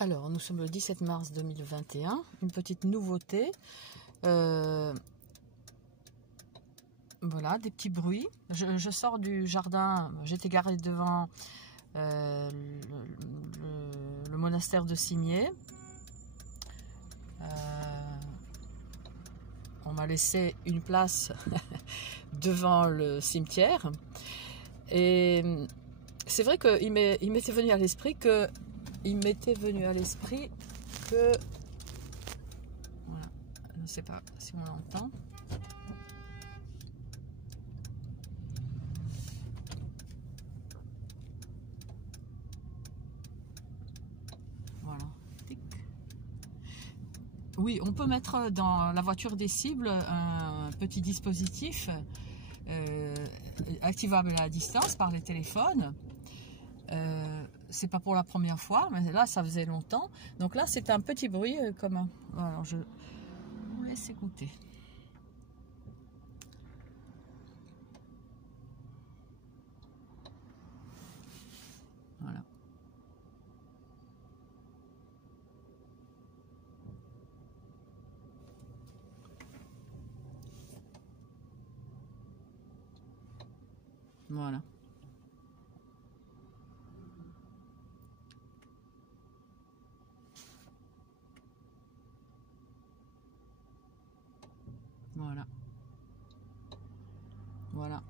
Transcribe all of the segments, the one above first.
Alors, nous sommes le 17 mars 2021. Une petite nouveauté. Voilà, des petits bruits. Je sors du jardin. J'étais garée devant le monastère de Cimiez. On m'a laissé une place devant le cimetière. Et c'est vrai qu'il m'était venu à l'esprit que... Voilà, je ne sais pas si on l'entend. Voilà. Oui, on peut mettre dans la voiture des cibles un petit dispositif activable à distance par les téléphones. C'est pas pour la première fois, mais là ça faisait longtemps. Donc là c'est un petit bruit comme un... Alors je vous laisse écouter. Voilà. Voilà. Voilà. Voilà.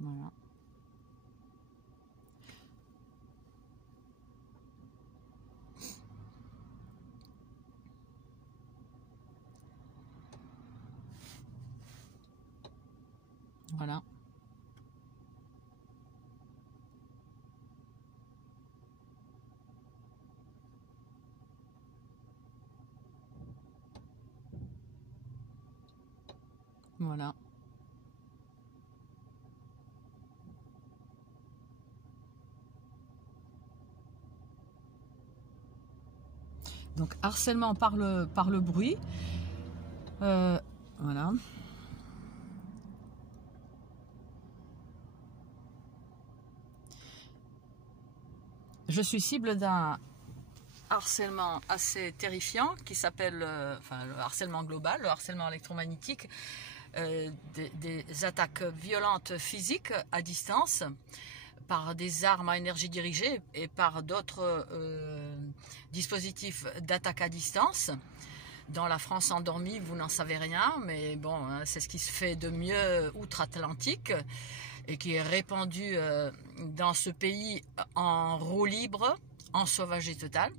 Voilà. Voilà. Voilà. Donc harcèlement par le bruit. Voilà. Je suis cible d'un harcèlement assez terrifiant qui s'appelle enfin, le harcèlement global, le harcèlement électromagnétique, des attaques violentes physiques à distance par des armes à énergie dirigée et par d'autres dispositifs d'attaque à distance. Dans la France endormie, vous n'en savez rien, mais bon, hein, c'est ce qui se fait de mieux outre-Atlantique et qui est répandu dans ce pays en roue libre, en sauvagerie totale.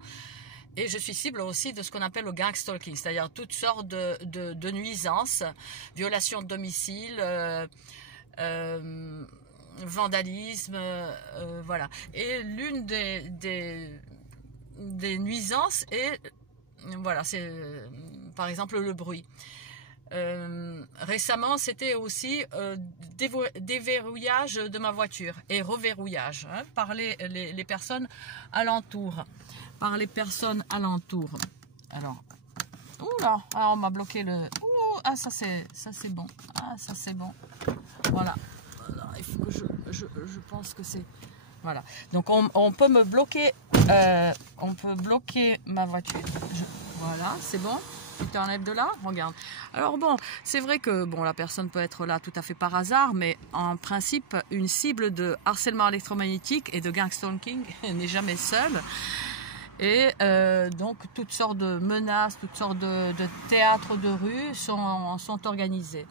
Et je suis cible aussi de ce qu'on appelle le gang stalking, c'est-à-dire toutes sortes de nuisances, violations de domicile, vandalisme, voilà. Et l'une des nuisances est, voilà, c'est par exemple le bruit. Récemment, c'était aussi déverrouillage de ma voiture et reverrouillage hein, par les personnes alentour. Par les personnes alentour. Alors, oula, ah, on m'a bloqué le... Ouh, ah, ça c'est bon. Ah, ça c'est bon. Voilà. Alors, il faut que je pense que c'est... Voilà. Donc, on peut me bloquer... on peut bloquer ma voiture. Voilà, c'est bon. Tu t'enlèves de là, regarde. Alors bon, c'est vrai que bon, la personne peut être là tout à fait par hasard, mais en principe, une cible de harcèlement électromagnétique et de gang stalking n'est jamais seule. Et donc toutes sortes de menaces, toutes sortes de théâtres de rue sont organisés.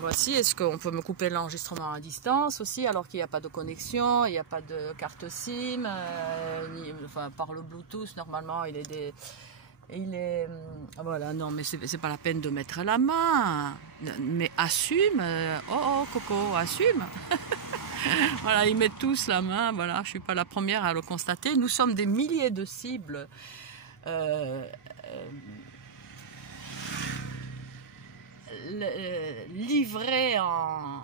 Voici, est-ce qu'on peut me couper l'enregistrement à distance aussi alors qu'il n'y a pas de connexion, il n'y a pas de carte SIM, enfin, par le Bluetooth normalement voilà, non mais c'est pas la peine de mettre la main, mais assume, oh Coco, assume. Voilà, ils mettent tous la main, voilà, je suis pas la première à le constater. Nous sommes des milliers de cibles livrées en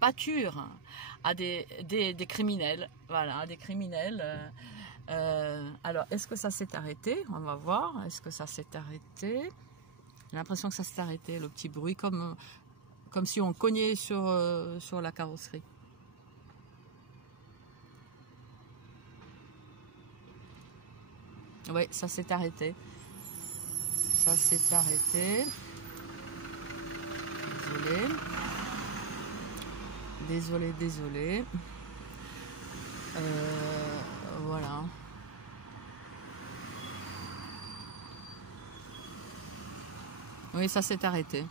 pâture à des criminels, voilà, des criminels Alors, est-ce que ça s'est arrêté? On va voir. Est-ce que ça s'est arrêté? J'ai l'impression que ça s'est arrêté, le petit bruit, comme si on cognait sur la carrosserie. Oui, ça s'est arrêté. Ça s'est arrêté. Désolé. Désolé, désolé. Voilà. Oui, ça s'est arrêté.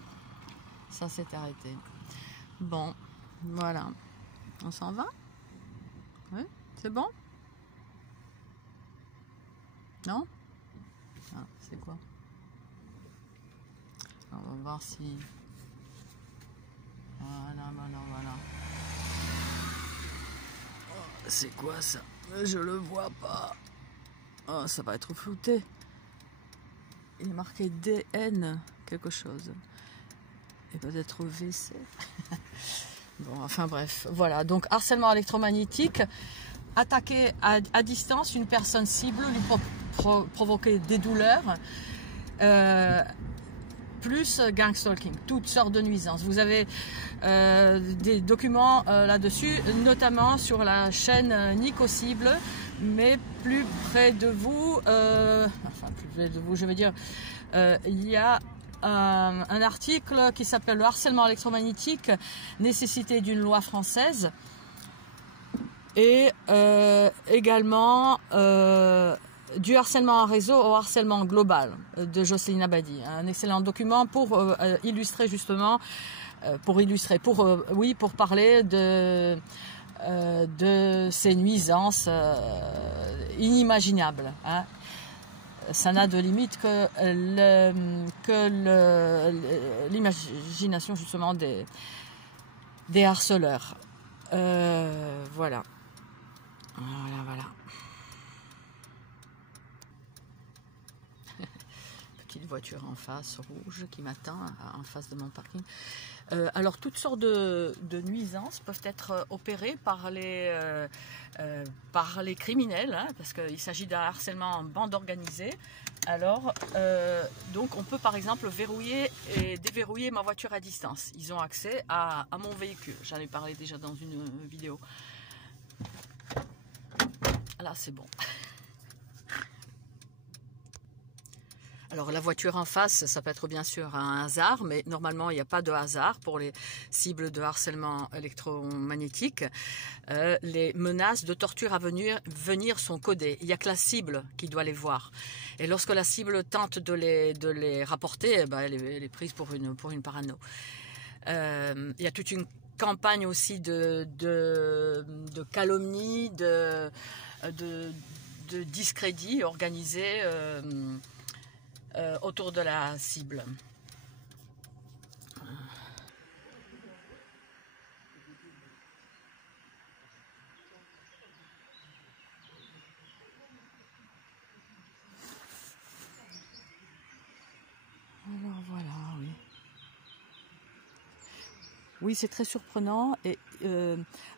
Ça s'est arrêté. Bon, voilà. On s'en va? Oui, c'est bon? Non? Ah, c'est quoi? On va voir si... Voilà, voilà, voilà. Oh, c'est quoi ça? Je le vois pas. Oh, ça va être flouté. Il est marqué DN quelque chose. Et peut-être VC. Bon, enfin bref. Voilà, donc harcèlement électromagnétique. Attaquer à distance une personne cible, lui provoquer des douleurs. Plus gang stalking, toutes sortes de nuisances. Vous avez des documents là-dessus, notamment sur la chaîne Nico Cible, mais plus près de vous, enfin plus près de vous, je veux dire, il y a un article qui s'appelle « Le harcèlement électromagnétique, nécessité d'une loi française » et également du harcèlement en réseau au harcèlement global de Jocelyne Abadi. Un excellent document pour illustrer justement, pour parler de ces nuisances inimaginables. Hein. Ça n'a de limite que l'imagination justement des harceleurs. Voilà. Voilà, voilà. Petite voiture en face, rouge, qui m'attend en face de mon parking. Alors, toutes sortes de nuisances peuvent être opérées par les criminels, hein, parce qu'il s'agit d'un harcèlement en bande organisée. Alors, donc on peut par exemple verrouiller et déverrouiller ma voiture à distance. Ils ont accès à mon véhicule. J'en ai parlé déjà dans une vidéo. Là, c'est bon. Alors la voiture en face, ça peut être bien sûr un hasard, mais normalement il n'y a pas de hasard pour les cibles de harcèlement électromagnétique. Les menaces de torture à venir sont codées. Il n'y a que la cible qui doit les voir. Et lorsque la cible tente de les rapporter, eh ben, elle est prise pour une parano. Il y a toute une campagne aussi de calomnie, de discrédit organisé autour de la cible. Alors voilà, oui. Oui, c'est très surprenant et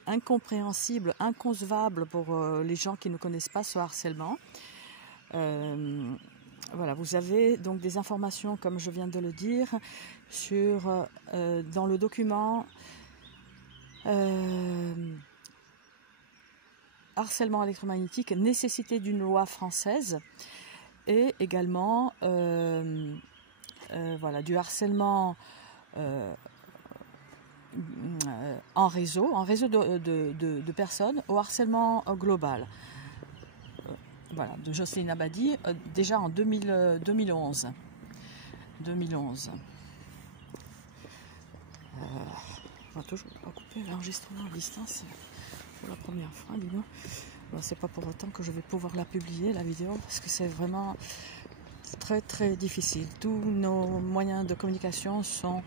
incompréhensible, inconcevable pour les gens qui ne connaissent pas ce harcèlement. Voilà, vous avez donc des informations, comme je viens de le dire, sur dans le document harcèlement électromagnétique, nécessité d'une loi française, et également voilà, du harcèlement en réseau de personnes au harcèlement global. Voilà, de Jocelyne Abadi, déjà en 2011. 2011. On va toujours couper l'enregistrement à distance pour la première fois, dis-moi. Bon, c'est pas pour autant que je vais pouvoir la publier, la vidéo, parce que c'est vraiment très très difficile. Tous nos moyens de communication sont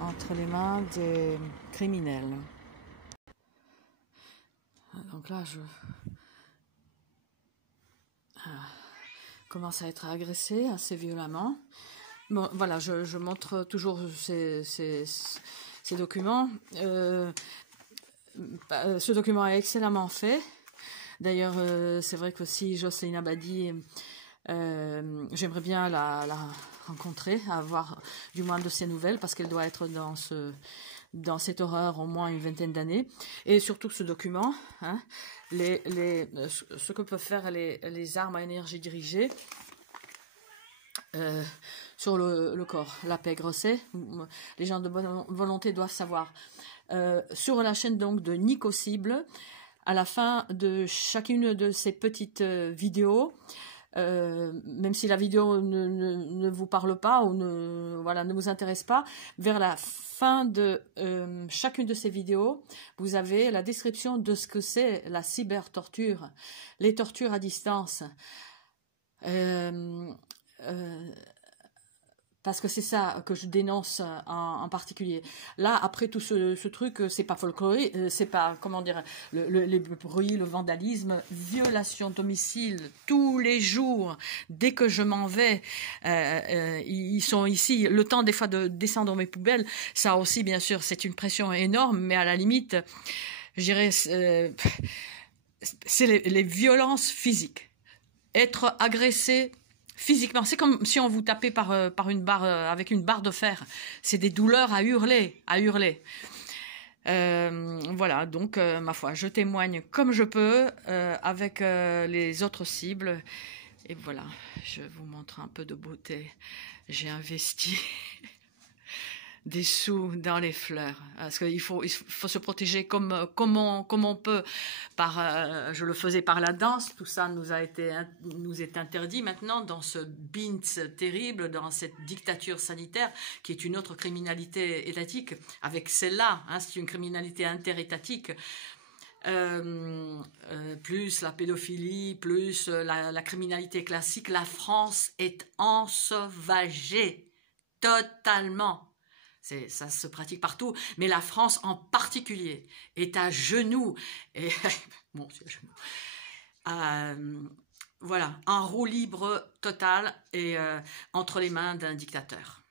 entre les mains des criminels. Donc là, je commence à être agressée assez violemment. Bon, voilà, je montre toujours ces documents. ce document est excellemment fait. D'ailleurs, c'est vrai que si Jocelyne Abadi, j'aimerais bien la rencontrer, avoir du moins de ses nouvelles, parce qu'elle doit être dans cette horreur au moins une vingtaine d'années. Et surtout ce document, hein, ce que peuvent faire les armes à énergie dirigée sur le corps. La paix Grosset, les gens de bonne volonté doivent savoir. Sur la chaîne donc de Nico Cible, à la fin de chacune de ces petites vidéos, même si la vidéo ne vous parle pas ou ne vous intéresse pas, vers la fin de chacune de ces vidéos, vous avez la description de ce que c'est la cybertorture, les tortures à distance. Parce que c'est ça que je dénonce en particulier. Là, après tout ce truc, c'est pas folklorique, c'est pas, comment dire, les bruits, le vandalisme, violation de domicile, tous les jours, dès que je m'en vais, ils sont ici. Le temps, des fois, de descendre dans mes poubelles, ça aussi, bien sûr, c'est une pression énorme, mais à la limite, je dirais, c'est les violences physiques. Être agressé physiquement, c'est comme si on vous tapait par une barre, avec une barre de fer. C'est des douleurs à hurler, à hurler. Voilà, donc ma foi, je témoigne comme je peux avec les autres cibles. Et voilà, je vous montre un peu de beauté. J'ai investi des sous dans les fleurs, parce qu'il faut se protéger comme on peut. Je le faisais par la danse, tout ça nous est interdit maintenant dans ce bint terrible, dans cette dictature sanitaire qui est une autre criminalité étatique. Avec celle-là, hein, c'est une criminalité interétatique. Plus la pédophilie, plus la criminalité classique, la France est ensauvagée totalement. Ça se pratique partout, mais la France en particulier est à genoux. Et, bon, c'est à genoux. Voilà, en roue libre totale et entre les mains d'un dictateur.